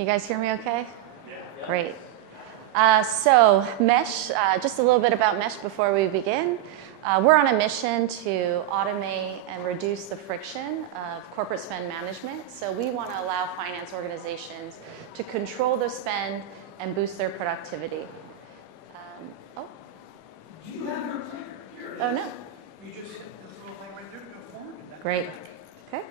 Can you guys hear me okay? Yeah. Great. So Mesh, just a little bit about Mesh before we begin. We're on a mission to automate and reduce the friction of corporate spend management. So we want to allow finance organizations to control their spend and boost their productivity. Do you have your clicker? Here it is. Oh, no. You just hit this little thing right there to go forward. Great. Okay.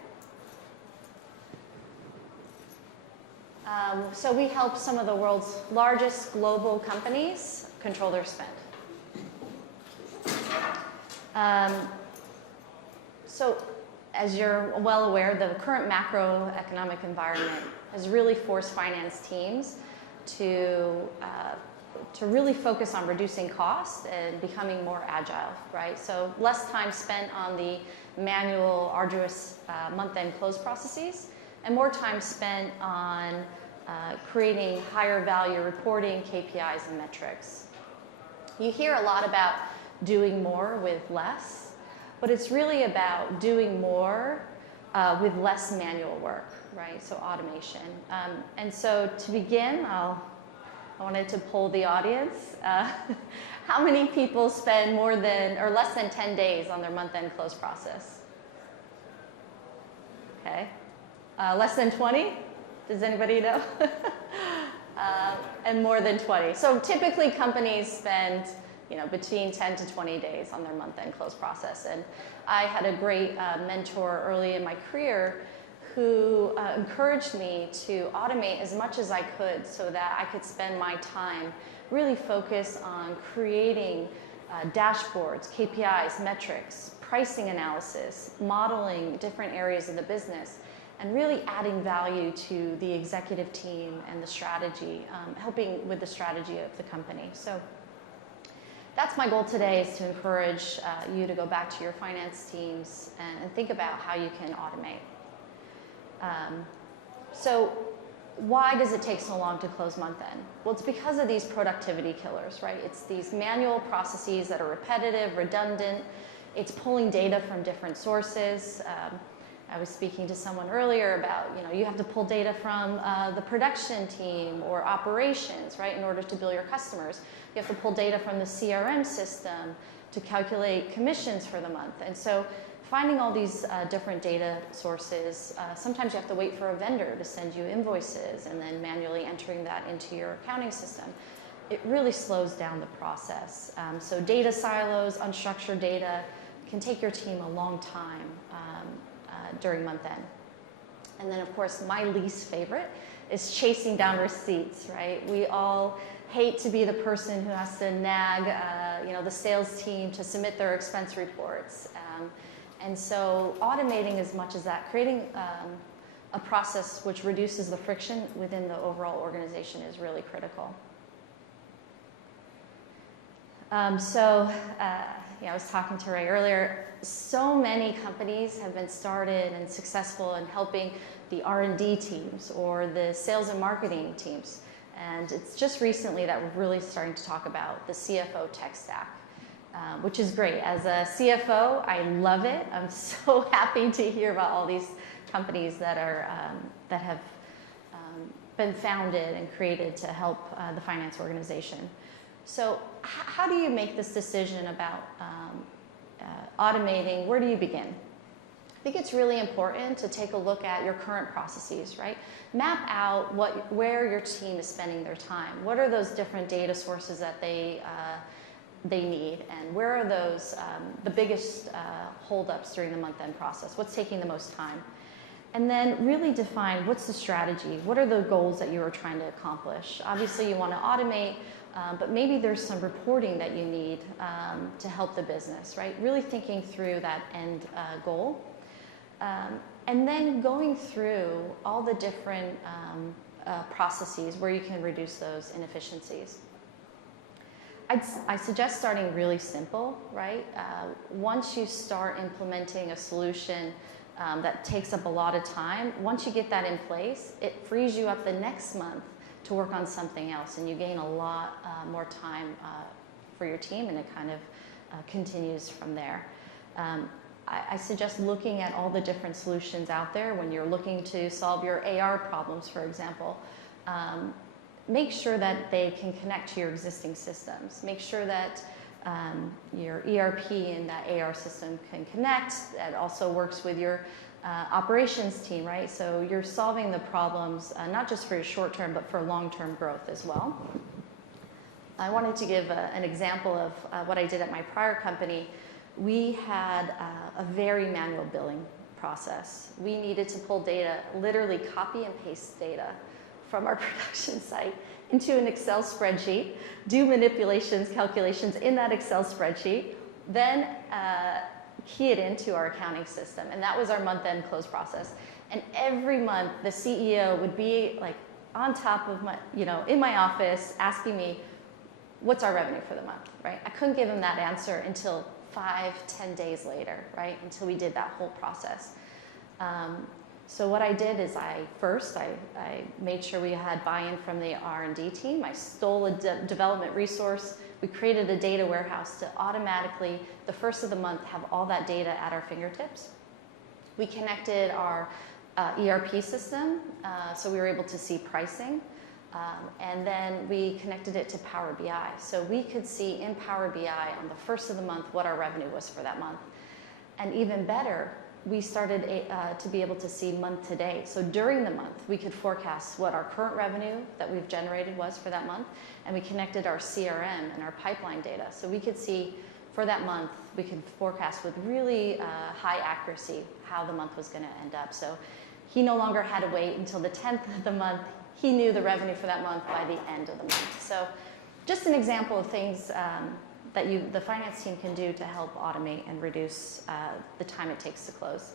So we help some of the world's largest global companies control their spend. So as you're well aware, the current macroeconomic environment has really forced finance teams to really focus on reducing costs and becoming more agile, right? So less time spent on the manual, arduous month-end close processes, and more time spent on creating higher value reporting, KPIs, and metrics. You hear a lot about doing more with less, but it's really about doing more with less manual work, right? So automation. And so to begin, I wanted to poll the audience. How many people spend more than or less than 10 days on their month-end close process? Okay. Less than 20? Does anybody know? And more than 20. So typically companies spend between 10 to 20 days on their month-end close process. And I had a great mentor early in my career who encouraged me to automate as much as I could so that I could spend my time really focus on creating dashboards, KPIs, metrics, pricing analysis, modeling different areas of the business, and really adding value to the executive team and the strategy, helping with the strategy of the company. So that's my goal today, is to encourage you to go back to your finance teams and think about how you can automate. So why does it take so long to close month end? Well, it's because of these productivity killers, right? It's these manual processes that are repetitive, redundant. It's pulling data from different sources. I was speaking to someone earlier about, you have to pull data from the production team or operations, right, in order to bill your customers. You have to pull data from the CRM system to calculate commissions for the month. And so finding all these different data sources, sometimes you have to wait for a vendor to send you invoices and then manually entering that into your accounting system. It really slows down the process. So data silos, unstructured data can take your team a long time during month end. And then of course, my least favorite is chasing down receipts, right? We all hate to be the person who has to nag the sales team to submit their expense reports. And so automating as much as that, creating a process which reduces the friction within the overall organization is really critical. I was talking to Ray earlier. So many companies have been started and successful in helping the R&D teams or the sales and marketing teams. And it's just recently that we're really starting to talk about the CFO tech stack, which is great. As a CFO, I love it. I'm so happy to hear about all these companies that have been founded and created to help the finance organization. So how do you make this decision about automating? Where do you begin? I think it's really important to take a look at your current processes, right? Map out where your team is spending their time. What are those different data sources that they need, and where are those the biggest holdups during the month-end process? What's taking the most time? And then really define what's the strategy. What are the goals that you are trying to accomplish? Obviously, you want to automate. But maybe there's some reporting that you need to help the business, right? Really thinking through that end goal. And then going through all the different processes where you can reduce those inefficiencies. I suggest starting really simple, right? Once you start implementing a solution that takes up a lot of time, once you get that in place, it frees you up the next month to work on something else, and you gain a lot more time for your team, and it kind of continues from there. I suggest looking at all the different solutions out there when you're looking to solve your AR problems, for example. make sure that they can connect to your existing systems. Make sure that your ERP and that AR system can connect. That also works with your operations team, right? So you're solving the problems not just for your short term, but for long-term growth as well. I wanted to give an example of what I did at my prior company. We had a very manual billing process. We needed to pull data, literally copy and paste data from our production site into an Excel spreadsheet, do manipulations, calculations in that Excel spreadsheet, then key it into our accounting system. And that was our month-end close process. And every month, the CEO would be like on top of my, in my office asking me, what's our revenue for the month, right? I couldn't give him that answer until 5-10 days later, right? Until we did that whole process. So what I did is I made sure we had buy-in from the R&D team. I stole a development resource. We created a data warehouse to automatically, the first of the month, have all that data at our fingertips. We connected our ERP system, so we were able to see pricing. And then we connected it to Power BI. So we could see in Power BI on the first of the month what our revenue was for that month. And even better, we started to be able to see month to date. So during the month, we could forecast what our current revenue that we've generated was for that month. And we connected our CRM and our pipeline data. So we could see for that month, we could forecast with really high accuracy how the month was going to end up. So he no longer had to wait until the 10th of the month. He knew the revenue for that month by the end of the month. So just an example of things that the finance team can do to help automate and reduce the time it takes to close.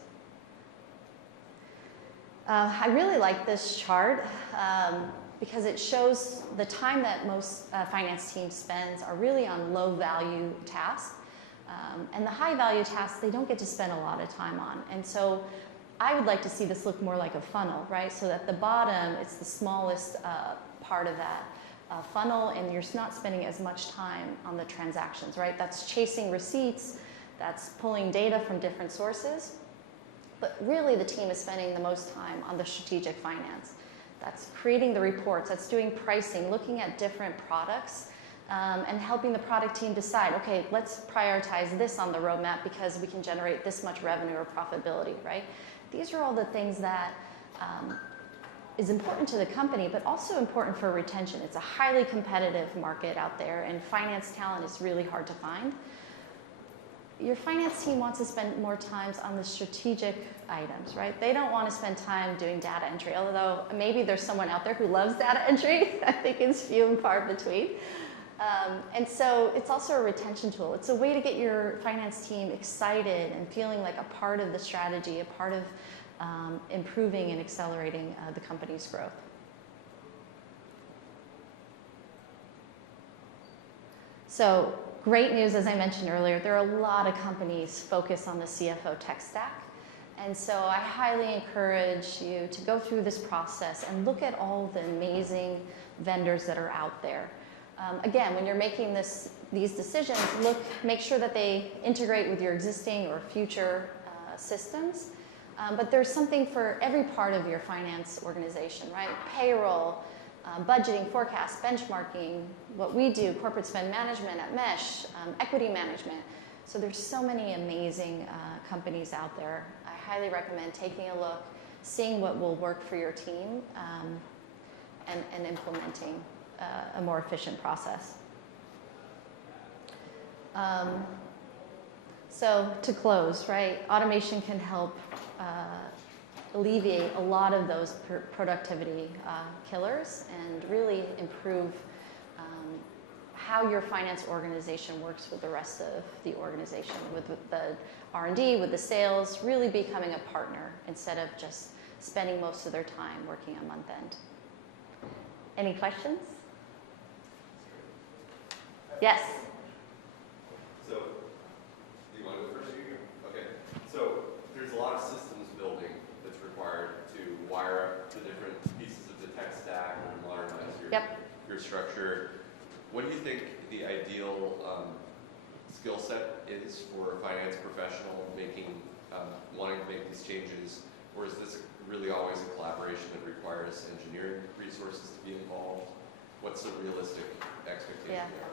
I really like this chart because it shows the time that most finance teams spends are really on low value tasks. And the high value tasks, they don't get to spend a lot of time on. And so I would like to see this look more like a funnel, right? So that the bottom, it's the smallest part of that funnel, and you're not spending as much time on the transactions, right? That's chasing receipts, that's pulling data from different sources. But really the team is spending the most time on the strategic finance. That's creating the reports, that's doing pricing, looking at different products, and helping the product team decide, okay, let's prioritize this on the roadmap because we can generate this much revenue or profitability, right? These are all the things that is important to the company, but also important for retention. It's a highly competitive market out there, and finance talent is really hard to find. Your finance team wants to spend more time on the strategic items, right? They don't want to spend time doing data entry, although maybe there's someone out there who loves data entry. I think it's few and far between. And so it's also a retention tool. It's a way to get your finance team excited and feeling like a part of the strategy, a part of improving and accelerating the company's growth. So great news, as I mentioned earlier, there are a lot of companies focused on the CFO tech stack. And so I highly encourage you to go through this process and look at all the amazing vendors that are out there. Again, when you're making these decisions, make sure that they integrate with your existing or future systems. But there's something for every part of your finance organization, right? Payroll, budgeting, forecast, benchmarking, what we do, corporate spend management at Mesh, equity management. So there's so many amazing companies out there. I highly recommend taking a look, seeing what will work for your team, and implementing a more efficient process. So to close, right, automation can help alleviate a lot of those productivity killers and really improve how your finance organization works with the rest of the organization, with the R&D, with the sales, really becoming a partner instead of just spending most of their time working on month end. Any questions? Yes. So, do you want to go first? Okay. So, there's a lot of systems building that's required to wire up the different pieces of the tech stack and modernize your structure. What do you think the ideal skill set is for a finance professional wanting to make these changes? Or is this really always a collaboration that requires engineering resources to be involved? What's the realistic expectation Yeah. there?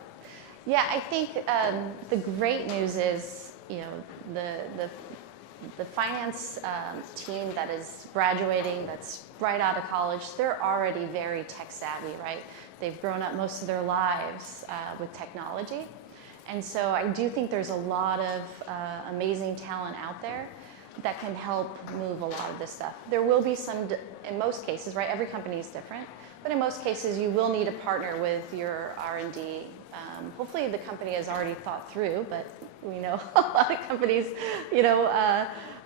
Yeah, I think the great news is, the finance team that is graduating, that's right out of college, they're already very tech savvy, right? They've grown up most of their lives with technology. And so I do think there's a lot of amazing talent out there that can help move a lot of this stuff. There will be some, in most cases, right? Every company is different, but in most cases you will need to partner with your R&D. Hopefully the company has already thought through, but we know a lot of companies,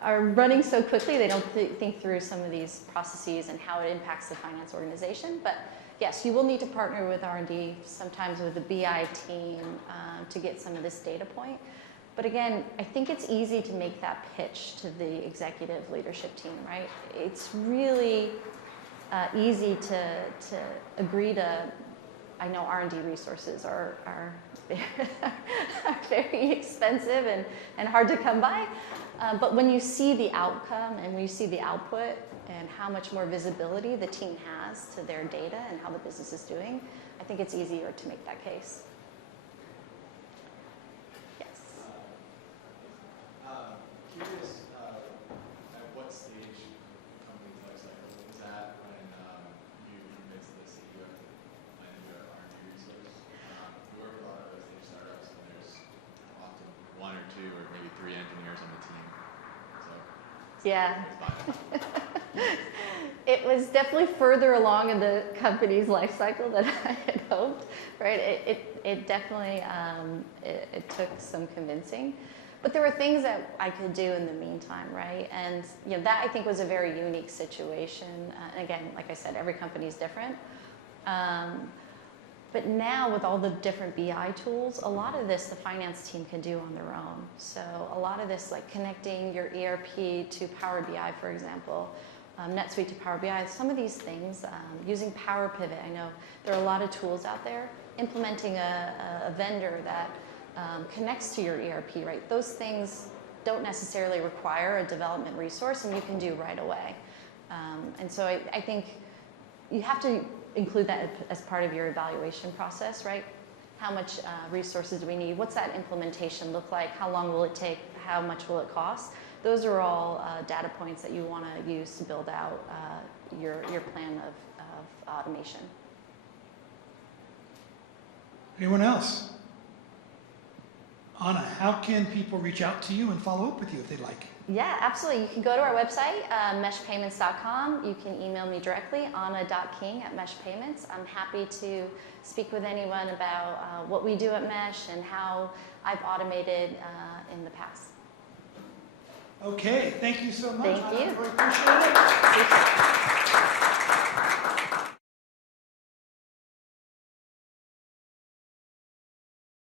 are running so quickly they don't think through some of these processes and how it impacts the finance organization. But yes, you will need to partner with R&D, sometimes with the BI team, to get some of this data point. But again, I think it's easy to make that pitch to the executive leadership team, right? It's really easy to agree to, I know R&D resources are very expensive and hard to come by. But when you see the outcome and when you see the output and how much more visibility the team has to their data and how the business is doing, I think it's easier to make that case. Yes. Curious, at what stage the company's life cycle is that when you convince the CEO to lend you an R&D resource? We work with a lot of those stage startups, and there's often 1 or 2 or maybe 3 engineers on the team. So Yeah. it's fine. It was definitely further along in the company's life cycle than I had hoped, right? It definitely, it took some convincing. But there were things that I could do in the meantime, right? And that I think was a very unique situation. And again, like I said, every company is different. But now with all the different BI tools, a lot of this the finance team can do on their own. So a lot of this, like connecting your ERP to Power BI, for example, NetSuite to Power BI, some of these things, using Power Pivot. I know there are a lot of tools out there. Implementing a vendor that connects to your ERP, right? Those things don't necessarily require a development resource, and you can do right away. And so I think you have to include that as part of your evaluation process, right? How much resources do we need? What's that implementation look like? How long will it take? How much will it cost? Those are all data points that you want to use to build out your plan of automation. Anyone else? Anna, how can people reach out to you and follow up with you if they'd like? Yeah, absolutely. You can go to our website, meshpayments.com. You can email me directly, anna.king@meshpayments. I'm happy to speak with anyone about what we do at Mesh and how I've automated in the past. Okay, thank you so much. Thank you. I really appreciate it. Super.